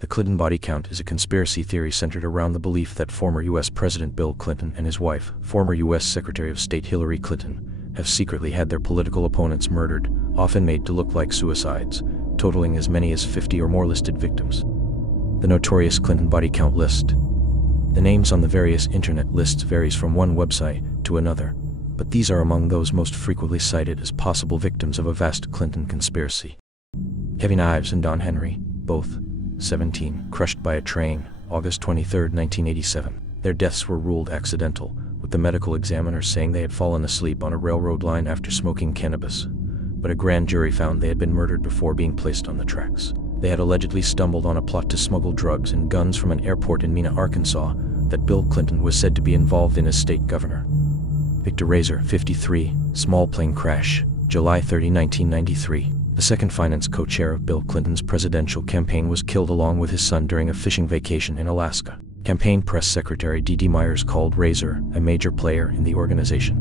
The Clinton body count is a conspiracy theory centered around the belief that former U.S. President Bill Clinton and his wife, former U.S. Secretary of State Hillary Clinton, have secretly had their political opponents murdered, often made to look like suicides, totaling as many as 50 or more listed victims. The notorious Clinton body count list. The names on the various internet lists varies from one website to another, but these are among those most frequently cited as possible victims of a vast Clinton conspiracy. Kevin Ives and Don Henry, both 17, crushed by a train, August 23, 1987. Their deaths were ruled accidental, with the medical examiner saying they had fallen asleep on a railroad line after smoking cannabis. But a grand jury found they had been murdered before being placed on the tracks. They had allegedly stumbled on a plot to smuggle drugs and guns from an airport in Mena, Arkansas, that Bill Clinton was said to be involved in as state governor. Victor Razor, 53, small plane crash, July 30, 1993. The second finance co-chair of Bill Clinton's presidential campaign was killed along with his son during a fishing vacation in Alaska. Campaign press secretary D.D. Myers called Razor a major player in the organization.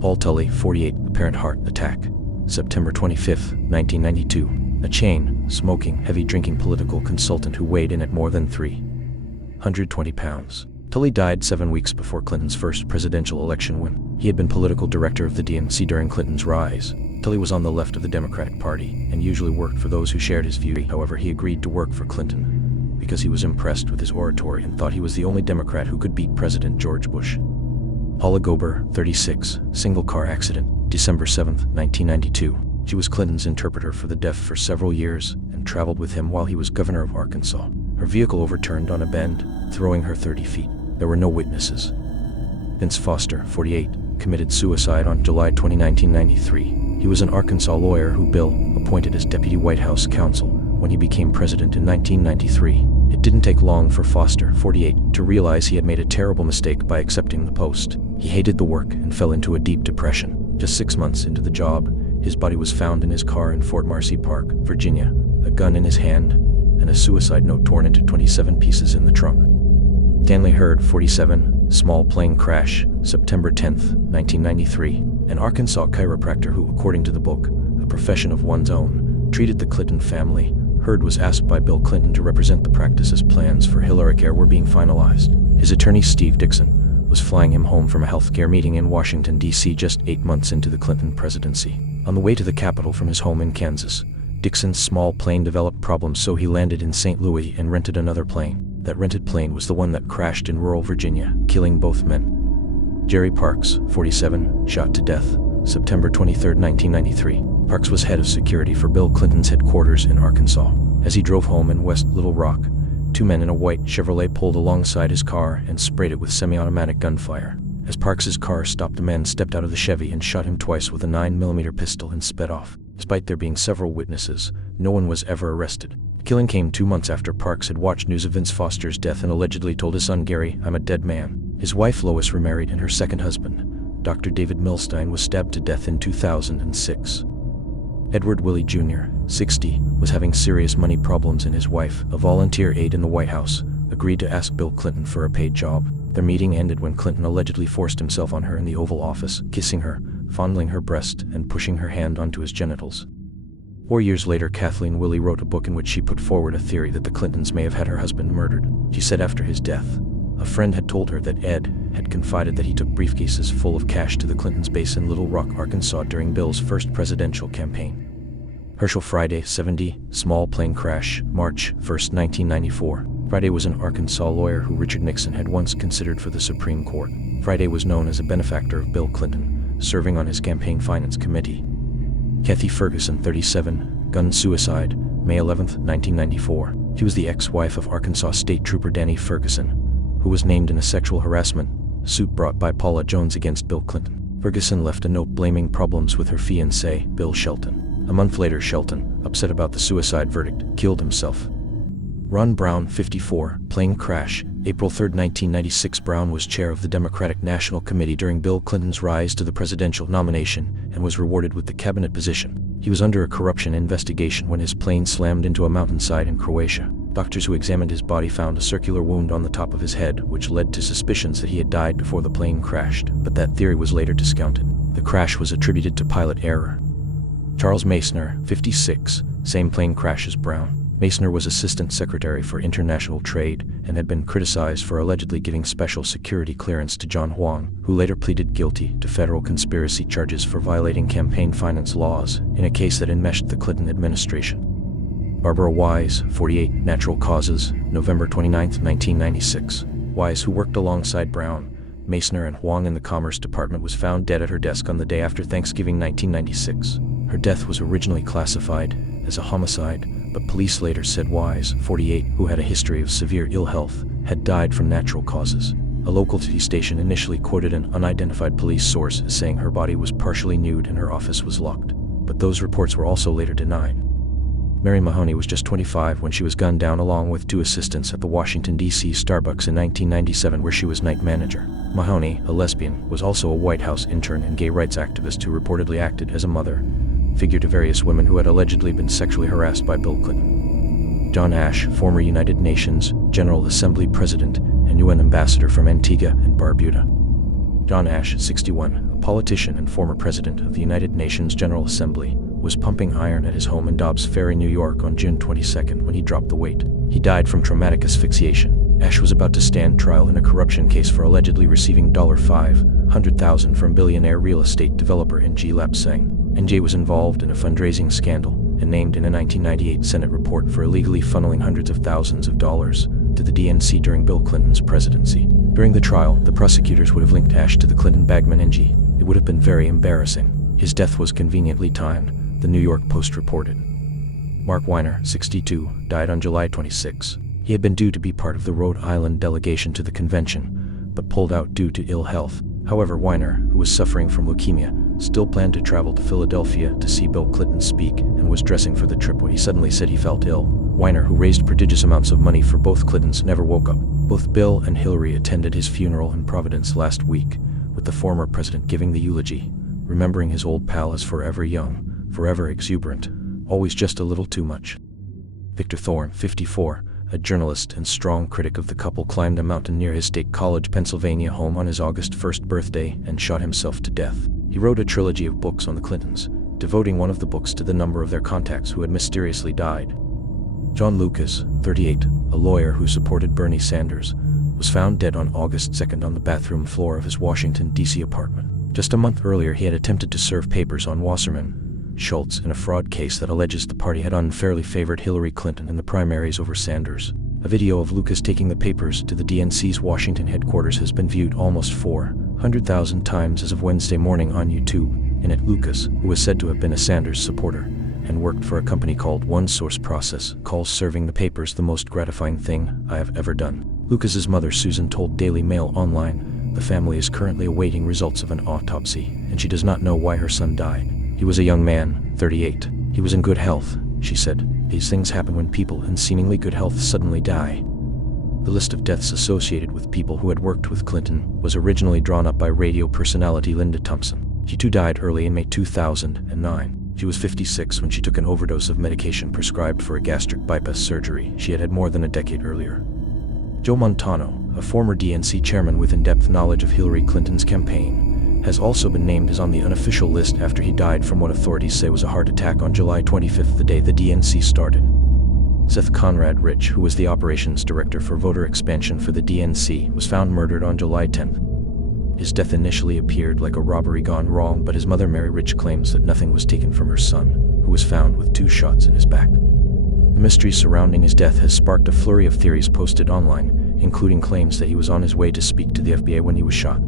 Paul Tully, 48, apparent heart attack, September 25, 1992. A chain-smoking, heavy-drinking political consultant who weighed in at more than 320 pounds. Tully died 7 weeks before Clinton's first presidential election win. He had been political director of the DNC during Clinton's rise. Tully was on the left of the Democratic Party and usually worked for those who shared his view. However, he agreed to work for Clinton because he was impressed with his oratory and thought he was the only Democrat who could beat President George Bush. Paula Gober, 36, single car accident, December 7, 1992. She was Clinton's interpreter for the deaf for several years and traveled with him while he was governor of Arkansas. Her vehicle overturned on a bend, throwing her 30 feet. There were no witnesses. Vince Foster, 48, committed suicide on July 20, 1993. He was an Arkansas lawyer who Bill appointed as deputy White House counsel when he became president in 1993. It didn't take long for Foster, 48, to realize he had made a terrible mistake by accepting the post. He hated the work and fell into a deep depression. Just 6 months into the job, his body was found in his car in Fort Marcy Park, Virginia, a gun in his hand, and a suicide note torn into 27 pieces in the trunk. Stanley Hurd, 47, small plane crash, September 10, 1993. An Arkansas chiropractor who, according to the book, A Profession of One's Own, treated the Clinton family. Hurd was asked by Bill Clinton to represent the practice as plans for HillariCare were being finalized. His attorney, Steve Dixon, was flying him home from a healthcare meeting in Washington, D.C. just 8 months into the Clinton presidency. On the way to the Capitol from his home in Kansas, Dixon's small plane developed problems, so he landed in St. Louis and rented another plane. That rented plane was the one that crashed in rural Virginia, killing both men. Jerry Parks, 47, shot to death, September 23, 1993. Parks was head of security for Bill Clinton's headquarters in Arkansas. As he drove home in West Little Rock, 2 men in a white Chevrolet pulled alongside his car and sprayed it with semi-automatic gunfire. As Parks's car stopped, the men stepped out of the Chevy and shot him twice with a 9mm pistol and sped off. Despite there being several witnesses, no one was ever arrested. The killing came 2 months after Parks had watched news of Vince Foster's death and allegedly told his son Gary, "I'm a dead man." His wife Lois remarried, and her second husband, Dr. David Milstein, was stabbed to death in 2006. Edward Willie Jr., 60, was having serious money problems, and his wife, a volunteer aide in the White House, agreed to ask Bill Clinton for a paid job. Their meeting ended when Clinton allegedly forced himself on her in the Oval Office, kissing her, fondling her breast, and pushing her hand onto his genitals. 4 years later, Kathleen Willey wrote a book in which she put forward a theory that the Clintons may have had her husband murdered. She said after his death, a friend had told her that Ed had confided that he took briefcases full of cash to the Clintons' base in Little Rock, Arkansas during Bill's first presidential campaign. Herschel Friday, 70, small plane crash, March 1, 1994. Friday was an Arkansas lawyer who Richard Nixon had once considered for the Supreme Court. Friday was known as a benefactor of Bill Clinton, serving on his campaign finance committee. Kathy Ferguson, 37, gun suicide, May 11, 1994. She was the ex-wife of Arkansas State Trooper Danny Ferguson, who was named in a sexual harassment suit brought by Paula Jones against Bill Clinton. Ferguson left a note blaming problems with her fiancé, Bill Shelton. A month later, Shelton, upset about the suicide verdict, killed himself. Ron Brown, 54, plane crash, April 3, 1996. Brown was chair of the Democratic National Committee during Bill Clinton's rise to the presidential nomination and was rewarded with the cabinet position. He was under a corruption investigation when his plane slammed into a mountainside in Croatia. Doctors who examined his body found a circular wound on the top of his head, which led to suspicions that he had died before the plane crashed, but that theory was later discounted. The crash was attributed to pilot error. Charles Masner, 56, same plane crash as Brown. Meissner was Assistant Secretary for International Trade and had been criticized for allegedly giving special security clearance to John Huang, who later pleaded guilty to federal conspiracy charges for violating campaign finance laws in a case that enmeshed the Clinton administration. Barbara Wise, 48, Natural Causes, November 29, 1996. Wise, who worked alongside Brown, Meissner, and Huang in the Commerce Department, was found dead at her desk on the day after Thanksgiving 1996. Her death was originally classified as a homicide, but police later said Wise, 48, who had a history of severe ill health, had died from natural causes. A local TV station initially quoted an unidentified police source as saying her body was partially nude and her office was locked, but those reports were also later denied. Mary Mahoney was just 25 when she was gunned down along with 2 assistants at the Washington, D.C. Starbucks in 1997, where she was night manager. Mahoney, a lesbian, was also a White House intern and gay rights activist who reportedly acted as a mother figure to various women who had allegedly been sexually harassed by Bill Clinton. John Ash, former United Nations General Assembly President and UN Ambassador from Antigua and Barbuda. John Ash, 61, a politician and former President of the United Nations General Assembly, was pumping iron at his home in Dobbs Ferry, New York on June 22 when he dropped the weight. He died from traumatic asphyxiation. Ash was about to stand trial in a corruption case for allegedly receiving $500,000 from billionaire real estate developer N.J. Lapsang. N.J. was involved in a fundraising scandal and named in a 1998 Senate report for illegally funneling hundreds of thousands of dollars to the DNC during Bill Clinton's presidency. During the trial, the prosecutors would have linked Ash to the Clinton bagman N.J. It would have been very embarrassing. His death was conveniently timed, the New York Post reported. Mark Weiner, 62, died on July 26. He had been due to be part of the Rhode Island delegation to the convention, but pulled out due to ill health. However, Weiner, who was suffering from leukemia, still planned to travel to Philadelphia to see Bill Clinton speak and was dressing for the trip when he suddenly said he felt ill. Weiner, who raised prodigious amounts of money for both Clintons, never woke up. Both Bill and Hillary attended his funeral in Providence last week, with the former president giving the eulogy, remembering his old pal as forever young, forever exuberant, always just a little too much. Victor Thorne, 54, a journalist and strong critic of the couple, climbed a mountain near his State College, Pennsylvania home on his August 1st birthday and shot himself to death. He wrote a trilogy of books on the Clintons, devoting one of the books to the number of their contacts who had mysteriously died. John Lucas, 38, a lawyer who supported Bernie Sanders, was found dead on August 2nd on the bathroom floor of his Washington, D.C. apartment. Just a month earlier, he had attempted to serve papers on Wasserman Schultz in a fraud case that alleges the party had unfairly favored Hillary Clinton in the primaries over Sanders. A video of Lucas taking the papers to the DNC's Washington headquarters has been viewed almost 400,000 times as of Wednesday morning on YouTube. In it, Lucas, who was said to have been a Sanders supporter and worked for a company called One Source Process, calls serving the papers the most gratifying thing I have ever done. Lucas's mother, Susan, told Daily Mail Online the family is currently awaiting results of an autopsy, and she does not know why her son died. He was a young man, 38. He was in good health, she said. These things happen when people in seemingly good health suddenly die. The list of deaths associated with people who had worked with Clinton was originally drawn up by radio personality Linda Thompson. She too died early in May 2009. She was 56 when she took an overdose of medication prescribed for a gastric bypass surgery she had had more than a decade earlier. Joe Montano, a former DNC chairman with in-depth knowledge of Hillary Clinton's campaign, has also been named as on the unofficial list after he died from what authorities say was a heart attack on July 25th, the day the DNC started. Seth Conrad Rich, who was the operations director for voter expansion for the DNC, was found murdered on July 10th. His death initially appeared like a robbery gone wrong, but his mother Mary Rich claims that nothing was taken from her son, who was found with 2 shots in his back. The mystery surrounding his death has sparked a flurry of theories posted online, including claims that he was on his way to speak to the FBI when he was shot.